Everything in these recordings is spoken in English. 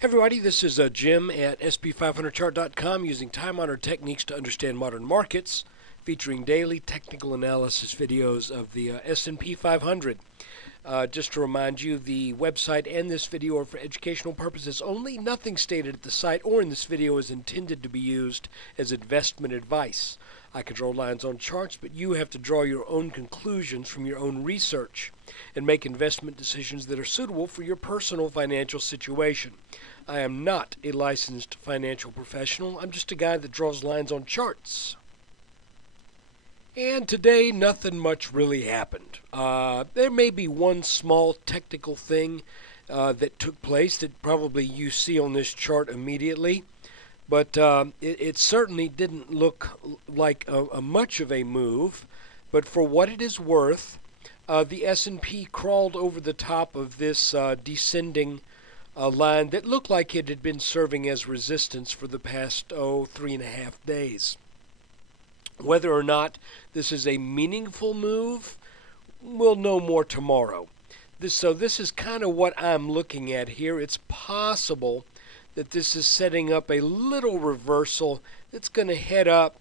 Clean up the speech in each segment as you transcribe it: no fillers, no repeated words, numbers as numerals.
Everybody, this is Jim at SP500Chart.com using time-honored techniques to understand modern markets, featuring daily technical analysis videos of the S&P 500. Just to remind you, the website and this video are for educational purposes only. Nothing stated at the site or in this video is intended to be used as investment advice. I can draw lines on charts, but you have to draw your own conclusions from your own research and make investment decisions that are suitable for your personal financial situation. I am not a licensed financial professional. I'm just a guy that draws lines on charts. And today, nothing much really happened. There may be one small technical thing that took place that probably you see on this chart immediately. But it certainly didn't look like a much of a move. But for what it is worth, the S&P crawled over the top of this descending line that looked like it had been serving as resistance for the past 3.5 days. Whether or not this is a meaningful move, we'll know more tomorrow. This is kind of what I'm looking at here. It's possible that this is setting up a little reversal that's going to head up.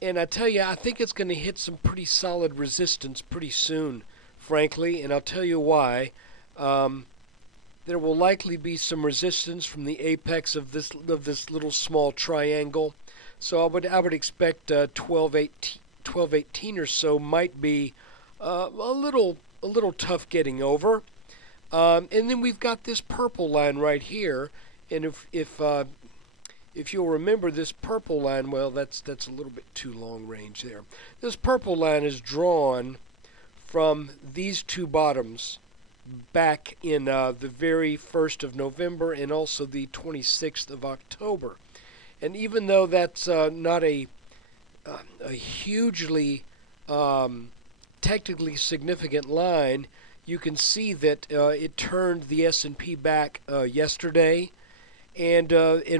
And I tell you, I think it's going to hit some pretty solid resistance pretty soon, frankly. And I'll tell you why. There will likely be some resistance from the apex of this little small triangle. So I would expect 1218 or so might be a little tough getting over. And then we've got this purple line right here. And if you'll remember this purple line, well, that's a little bit too long range there. This purple line is drawn from these two bottoms back in the very 1st of November and also the 26th of October. And even though that's not a hugely technically significant line, you can see that it turned the S&P back yesterday. And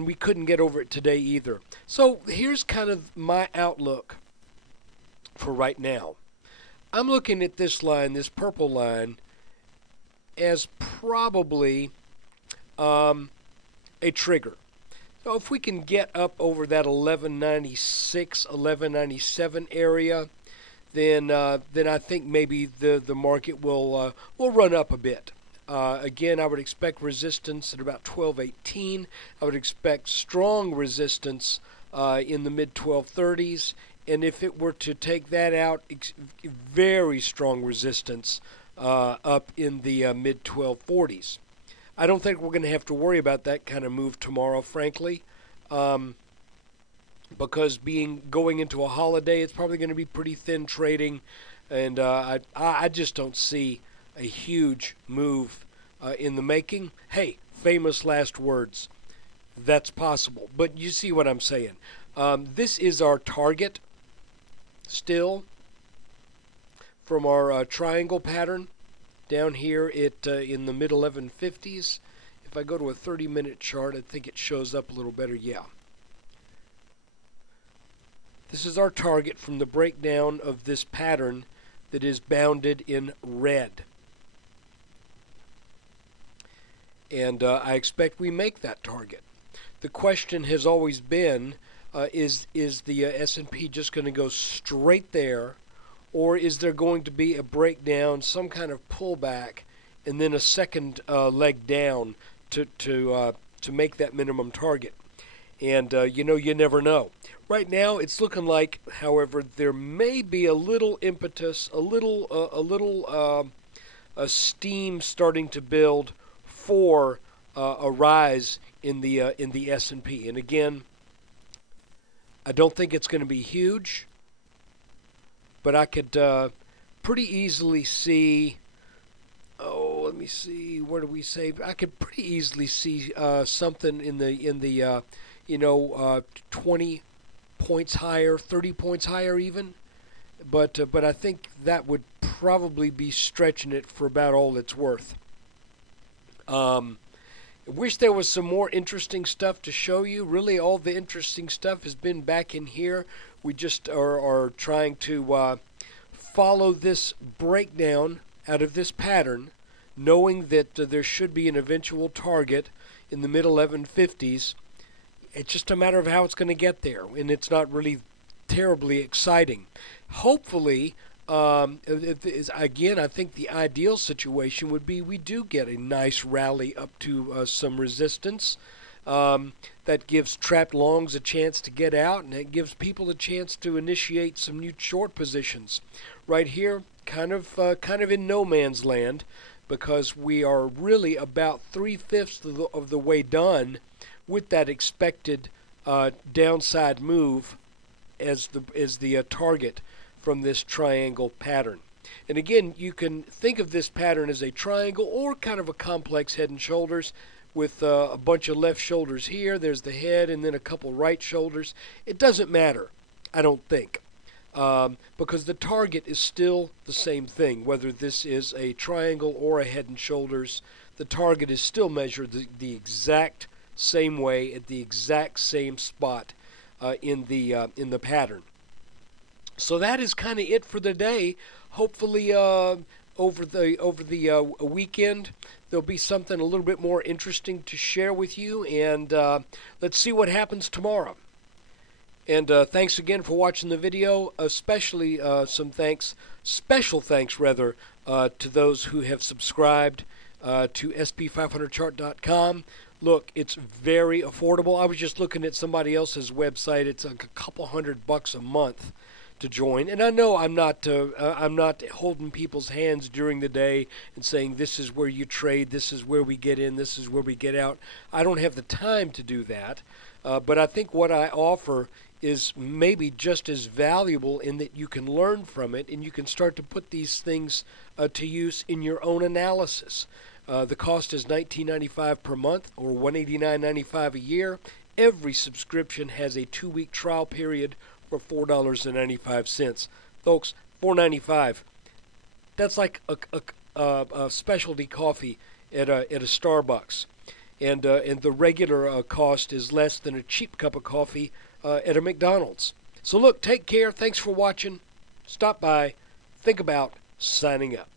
we couldn't get over it today either. So here's kind of my outlook for right now. I'm looking at this line, this purple line, as probably a trigger. So if we can get up over that 1196, 1197 area, then I think maybe the market will run up a bit. Again, I would expect resistance at about 1218. I would expect strong resistance in the mid-1230s. And if it were to take that out, very strong resistance up in the mid-1240s. I don't think we're going to have to worry about that kind of move tomorrow, frankly, because going into a holiday, it's probably going to be pretty thin trading. And I just don't see a huge move in the making. Hey, famous last words. That's possible. But you see what I'm saying. This is our target still from our triangle pattern down here in the mid-1150s. If I go to a 30-minute chart, I think it shows up a little better. Yeah. This is our target from the breakdown of this pattern that is bounded in red. And I expect we make that target. The question has always been, is the S&P just going to go straight there, or is there going to be a breakdown, some kind of pullback, and then a second leg down to make that minimum target? And you never know. Right now, it's looking like, however, there may be a little impetus, a little steam starting to build for a rise in the S&P. And again, I don't think it's going to be huge, but I could pretty easily see. Oh, let me see. Where do we say? I could pretty easily see something in the 20 points higher, 30 points higher even. But I think that would probably be stretching it for about all it's worth. I wish there was some more interesting stuff to show you. Really, all the interesting stuff has been back in here. We just are trying to follow this breakdown out of this pattern knowing that there should be an eventual target in the mid 1150s. It's just a matter of how it's going to get there, and it's not really terribly exciting. Hopefully, again, I think the ideal situation would be we do get a nice rally up to some resistance. That gives trapped longs a chance to get out, and it gives people a chance to initiate some new short positions. Right here, kind of in no man's land, because we are really about 3/5 of the way done with that expected downside move as the target from this triangle pattern. And again, you can think of this pattern as a triangle or kind of a complex head and shoulders with a bunch of left shoulders here. There's the head and then a couple right shoulders. It doesn't matter, I don't think, because the target is still the same thing. Whether this is a triangle or a head and shoulders, the target is still measured the exact same way at the exact same spot in the pattern. So that is kind of it for the day. Hopefully, over the weekend, there'll be something a little bit more interesting to share with you, and let's see what happens tomorrow. And thanks again for watching the video. Especially special thanks to those who have subscribed to SP500chart.com. Look, it's very affordable. I was just looking at somebody else's website. It's like a couple $100 a month to join. And I know I'm not holding people's hands during the day and saying this is where you trade, this is where we get in, this is where we get out. I don't have the time to do that. But I think what I offer is maybe just as valuable in that you can learn from it and you can start to put these things to use in your own analysis. The cost is $19.95 per month or $189.95 a year. Every subscription has a 2-week trial period for $4.95. Folks, $4.95. That's like a specialty coffee at a Starbucks, and the regular cost is less than a cheap cup of coffee at a McDonald's. So look, take care. Thanks for watching. Stop by. Think about signing up.